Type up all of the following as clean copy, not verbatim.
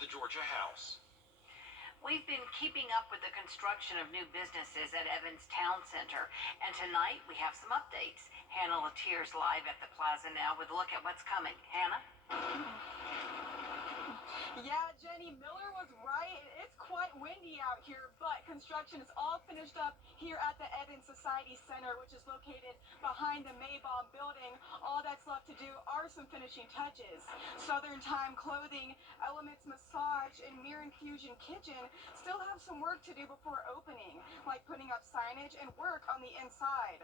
The Georgia House. We've been keeping up with the construction of new businesses at Evans Town Center, and tonight we have some updates. Hannah Letier's live at the plaza now with a look at what's coming. Hannah? Yeah, Jenny, Miller was right. It's quite windy out here, but construction is all finished up here at the Evans Society Center, which is located behind the Maybaum building. All that's left to do are some finishing touches. Southern Time Clothing, Elements Massage, and Mirror Infusion Kitchen still have some work to do before opening, like putting up signage and work on the inside.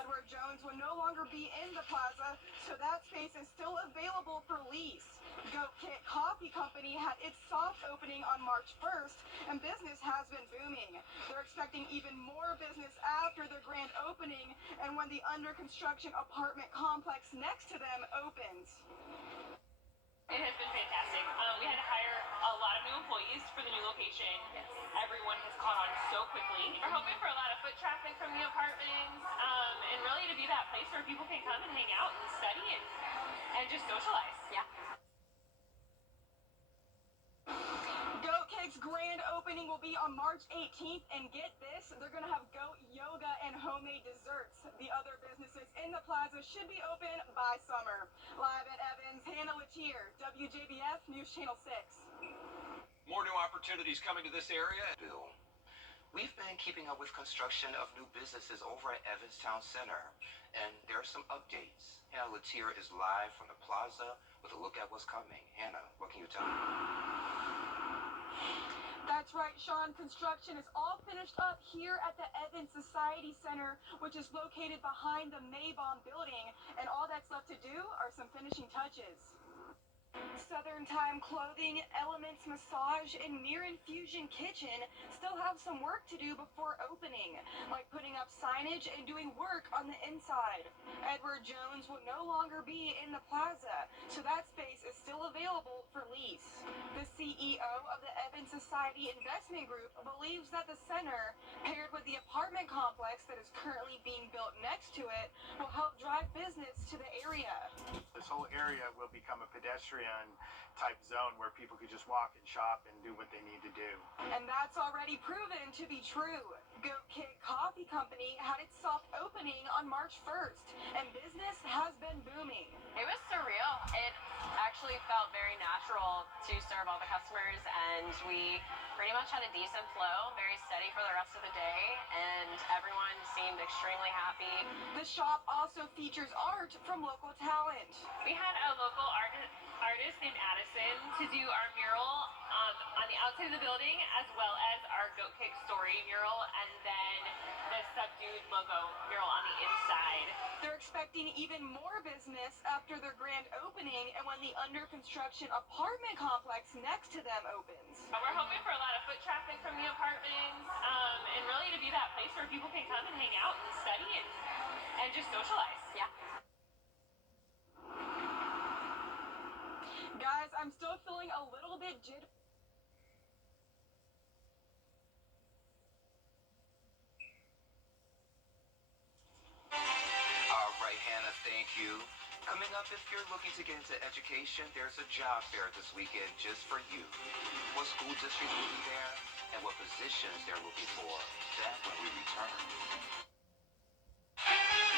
Edward Jones will no longer be in the plaza, so that space is still available for lease. Goat Kick Coffee Company had its soft opening on March 1st, and business has been booming. They're expecting even more business after their grand opening and when the under construction apartment complex next to them opens. It has been fantastic. We had to hire a lot of new employees for the new location. Yes. Everyone has caught on so quickly. We're hoping for a lot of foot traffic from the apartments, and really to be that place where people can come and hang out and study and just socialize. Yeah. Goat Cake's grand opening will be on March 18th, and get this, they're going to have goat yoga and homemade desserts. The other businesses in the plaza should be open by summer. Live at Evans, Hannah Letier, Wjbf News Channel 6. More new opportunities coming to this area. Bill, we've been keeping up with construction of new businesses over at Evans Town Center, and there are some updates. Hannah Letier is live from the plaza with a look at what's coming. Hannah, what can you tell me? That's right, Sean. Construction is all finished up here at the Evans Society Center, which is located behind the Maybaum building, and all that's left to do are some finishing touches. Southern Time Clothing, Elements Massage, and Mirror Infusion Kitchen still have some work to do before opening, like putting up signage and doing work on the inside. Edward Jones will no longer be in the plaza, so that space is still available for lease. The CEO of the Evans Society Investment Group believes that the center, paired with the apartment complex that is currently being built next to it, will help drive business to the area. This whole area will become a pedestrian type zone where people could just walk and shop and do what they need to do. And that's already proven to be true. Goat Kick Coffee Company had its soft opening on March 1st, and business has been booming. It was surreal. It actually felt very natural to serve all the customers, and we pretty much had a decent flow, very steady for the rest of the day, and everyone seemed extremely happy. The shop also features art from local talent. We had a local artist named Addison to do our mural on the outside of the building, as well as our Goat Kick story mural, and then the subdued logo mural on the inside. They're expecting even more business after their grand opening and when the under construction apartment complex next to them opens. We're hoping for a lot of foot traffic from the apartments, and really to be that place where people can come and hang out and study and just socialize. Yeah. Guys, I'm still feeling a little bit jittery. All right, Hannah, thank you. Coming up, if you're looking to get into education, there's a job fair this weekend just for you. What school district will be there and what positions they're looking for, that when we return.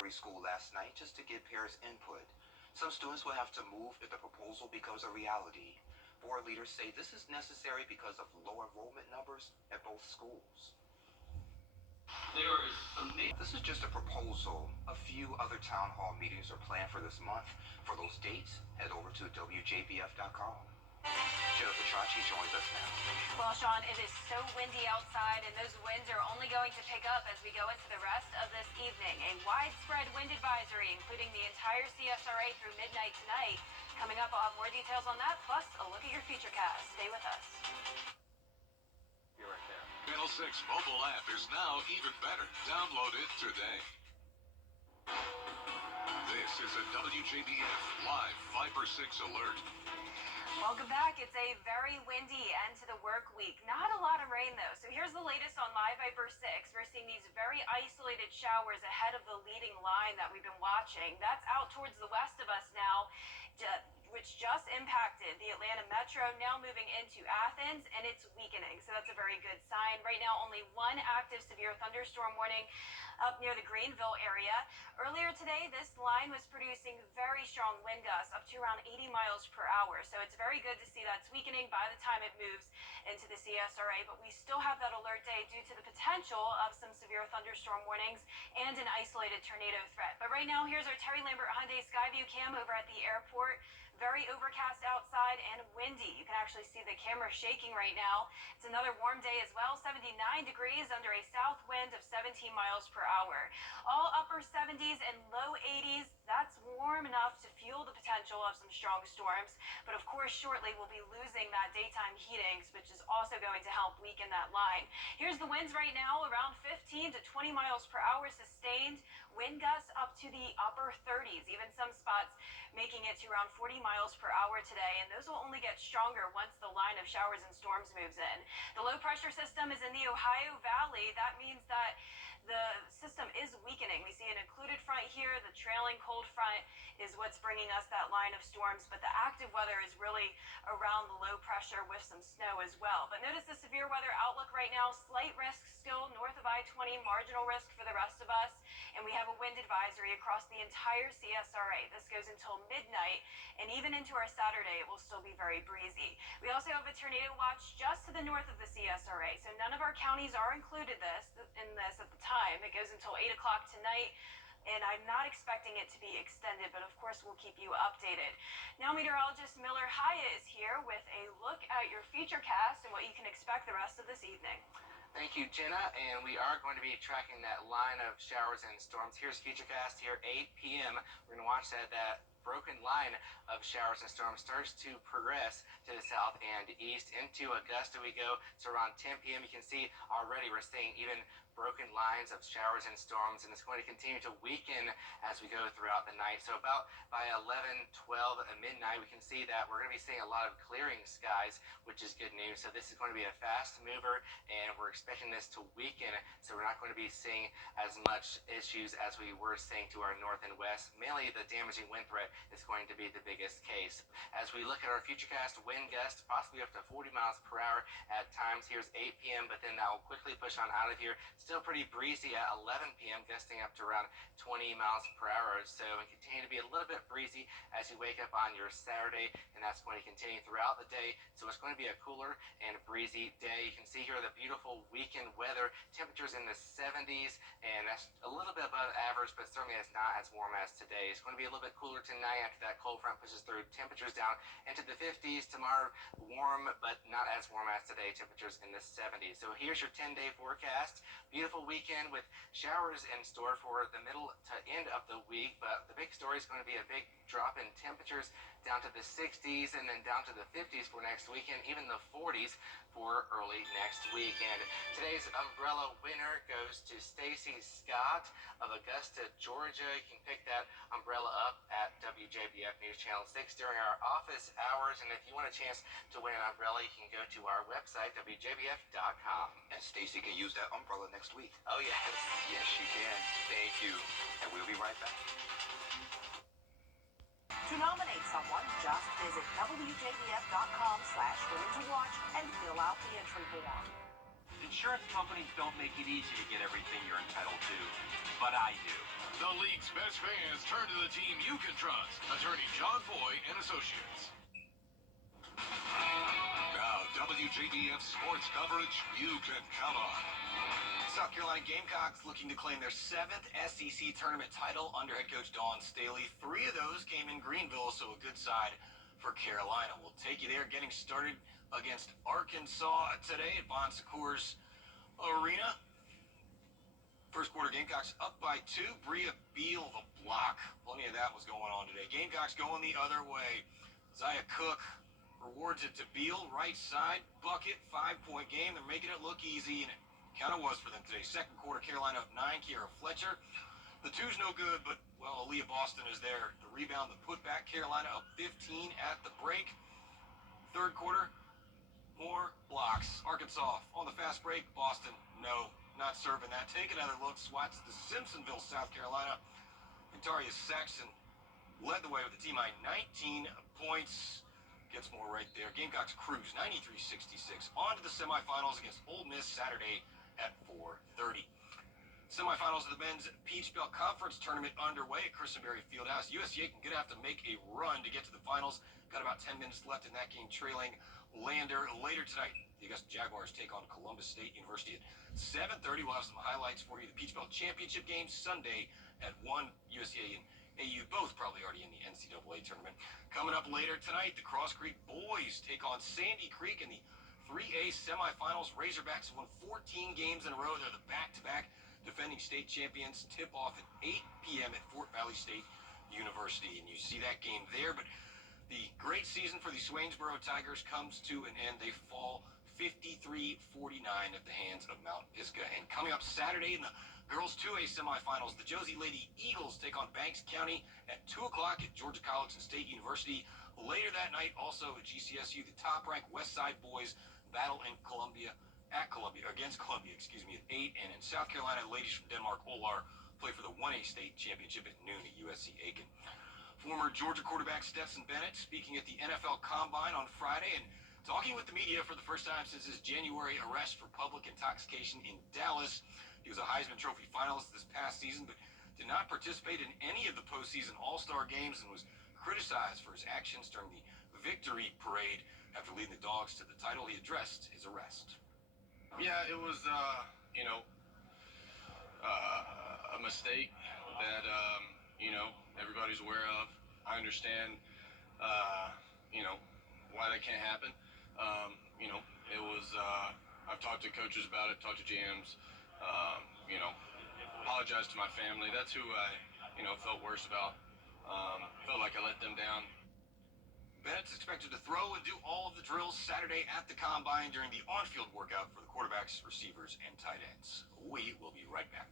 School last night just to get parents' input. Some students will have to move if the proposal becomes a reality. Board leaders say this is necessary because of low enrollment numbers at both schools. This is just a proposal. A few other town hall meetings are planned for this month. For those dates, head over to wjbf.com. Jennifer Tracci joins us now. Well, Sean, it is so windy outside, and those winds are only going to pick up as we go into the rest of this evening. A widespread wind advisory, including the entire CSRA through midnight tonight. Coming up, I'll have more details on that, plus a look at your Futurecast. Stay with us. You're right there. Channel 6 mobile app is now even better. Download it today. This is a WJBF Live Viper 6 alert. Welcome back. It's a very windy end to the work week. Not a lot of rain, though. So here's the latest on Live Viper 6. We're seeing these very isolated showers ahead of the leading line that we've been watching. That's out towards the west of us now. which just impacted the Atlanta metro, now moving into Athens, and it's weakening. So that's a very good sign. Right now, only one active severe thunderstorm warning up near the Greenville area. Earlier today, this line was producing very strong wind gusts up to around 80 miles per hour. So it's very good to see that's weakening by the time it moves into the CSRA, but we still have that alert day due to the potential of some severe thunderstorm warnings and an isolated tornado threat. But right now, here's our Terry Lambert Hyundai Skyview cam over at the airport. Very overcast outside and windy. You can actually see the camera shaking right now. It's another warm day as well, 79 degrees under a south wind of 17 miles per hour. All upper 70s and low 80s. That's warm enough to fuel the potential of some strong storms. But of course, shortly we'll be losing that daytime heating, which is also going to help weaken that line. Here's the winds right now, around 15 to 20 miles per hour sustained. Wind gusts up to the upper 30s, even some spots making it to around 40 miles per hour today, and those will only get stronger once the line of showers and storms moves in. The low pressure system is in the Ohio Valley. That means that the system is weakening. We see an included front here. The trailing cold front is what's bringing us that line of storms, but the active weather is really around the low pressure with some snow as well. But notice the severe weather outlook right now. Slight risk still north of I-20, marginal risk for the rest of us, and we have a wind advisory across the entire CSRA. This goes until midnight, and even into our Saturday, it will still be very breezy. We also have a tornado watch just to the north of the CSRA, so none of our counties are included in this at the time. It goes until 8 o'clock tonight, and I'm not expecting it to be extended, but of course we'll keep you updated. Now meteorologist Miller Hyatt is here with a look at your futurecast and what you can expect the rest of this evening. Thank you, Jenna, and we are going to be tracking that line of showers and storms. Here's Futurecast here, 8 p.m. We're going to watch that broken line of showers and storms starts to progress to the south and east. Into Augusta we go. So around 10 p.m. you can see already we're seeing even broken lines of showers and storms, and it's going to continue to weaken as we go throughout the night. So about by 11, 12, midnight, we can see that we're going to be seeing a lot of clearing skies, which is good news. So this is going to be a fast mover, and we're expecting this to weaken. So we're not going to be seeing as much issues as we were seeing to our north and west. Mainly the damaging wind threat is going to be the biggest case. As we look at our futurecast, wind gusts possibly up to 40 miles per hour at times. Here's 8 p.m., but then that will quickly push on out of here. Still pretty breezy at 11 p.m., gusting up to around 20 miles per hour or so, and continue to be a little bit breezy as you wake up on your Saturday, and that's going to continue throughout the day. So it's going to be a cooler and breezy day. You can see here the beautiful weekend weather. Temperatures in the 70s, and that's a little bit above average, but certainly it's not as warm as today. It's going to be a little bit cooler tonight after that cold front pushes through. Temperatures down into the 50s. Tomorrow, warm, but not as warm as today. Temperatures in the 70s. So here's your 10-day forecast. Beautiful weekend with showers in store for the middle to end of the week, but the big story is going to be a big drop in temperatures down to the 60s and then down to the 50s for next weekend, even the 40s for early next week. And today's umbrella winner goes to Stacy Scott of Augusta, Georgia. You can pick that umbrella up at WJBF News Channel 6 during our office hours, and if you want a chance to win an umbrella, you can go to our website, wjbf.com. And Stacy can use that umbrella next week. Oh, yes. Yes, she can. Thank you. And we'll be right back. To nominate someone, just visit wjbf.com/women-to-watch and fill out the entry form. Insurance companies don't make it easy to get everything you're entitled to, but I do. The league's best fans turn to the team you can trust. Attorney John Foy and Associates. Now, WJBF sports coverage you can count on. South Carolina Gamecocks looking to claim their 7th SEC tournament title under head coach Dawn Staley. 3 of those came in Greenville, so a good side for Carolina. We'll take you there, getting started against Arkansas today at Bon Secours Arena. First quarter, Gamecocks up by 2. Bria Beal, the block. Plenty of that was going on today. Gamecocks going the other way. Zaya Cook rewards it to Beal, right side, bucket, 5-point game. They're making it look easy, and it kind of was for them today. Second quarter, Carolina up 9. Kiera Fletcher. The 2's no good, but, well, Aaliyah Boston is there. The rebound, the putback. Carolina up 15 at the break. Third quarter, more blocks. Arkansas on the fast break. Boston, no, not serving that. Take another look. Swats to Simpsonville, South Carolina. Victoria Saxon led the way with the team high 19 points. Gets more right there. Gamecocks cruise 93-66 on to the semifinals against Ole Miss Saturday at 4:30. Semifinals of the men's Peach Belt Conference Tournament underway at Christenberry Fieldhouse. USC Aiken gonna have to make a run to get to the finals. Got about 10 minutes left in that game, trailing Lander. Later tonight, the Augusta Jaguars take on Columbus State University at 7:30. We'll have some highlights for you. The Peach Belt Championship game Sunday at 1. USC and AU both probably already in the NCAA tournament. Coming up later tonight, the Cross Creek boys take on Sandy Creek in the 3A semifinals. Razorbacks have won 14 games in a row. They're the back-to-back defending state champions. Tip off at 8 p.m. at Fort Valley State University, and you see that game there. But the great season for the Swainsboro Tigers comes to an end. They fall 53-49 at the hands of Mount Pisgah. And coming up Saturday in the girls 2A semifinals, the Josie Lady Eagles take on Banks County at 2 o'clock at Georgia College and State University. Later that night, also at GCSU, the top-ranked Westside boys battle in against Columbia, at 8. And in South Carolina, the ladies from Denmark, Olar, play for the 1A state championship at noon at USC Aiken. Former Georgia quarterback Stetson Bennett speaking at the NFL Combine on Friday and talking with the media for the first time since his January arrest for public intoxication in Dallas. He was a Heisman Trophy finalist this past season, but did not participate in any of the postseason All-Star games and was criticized for his actions during the victory parade. After leading the Dogs to the title, he addressed his arrest. Yeah, it was, a mistake that, everybody's aware of. I understand, why that can't happen. It was, I've talked to coaches about it, talked to GMs, apologized to my family. That's who I, felt worse about. Felt like I let them down. Bennett's expected to throw and do all of the drills Saturday at the Combine during the on-field workout for the quarterbacks, receivers, and tight ends. We will be right back.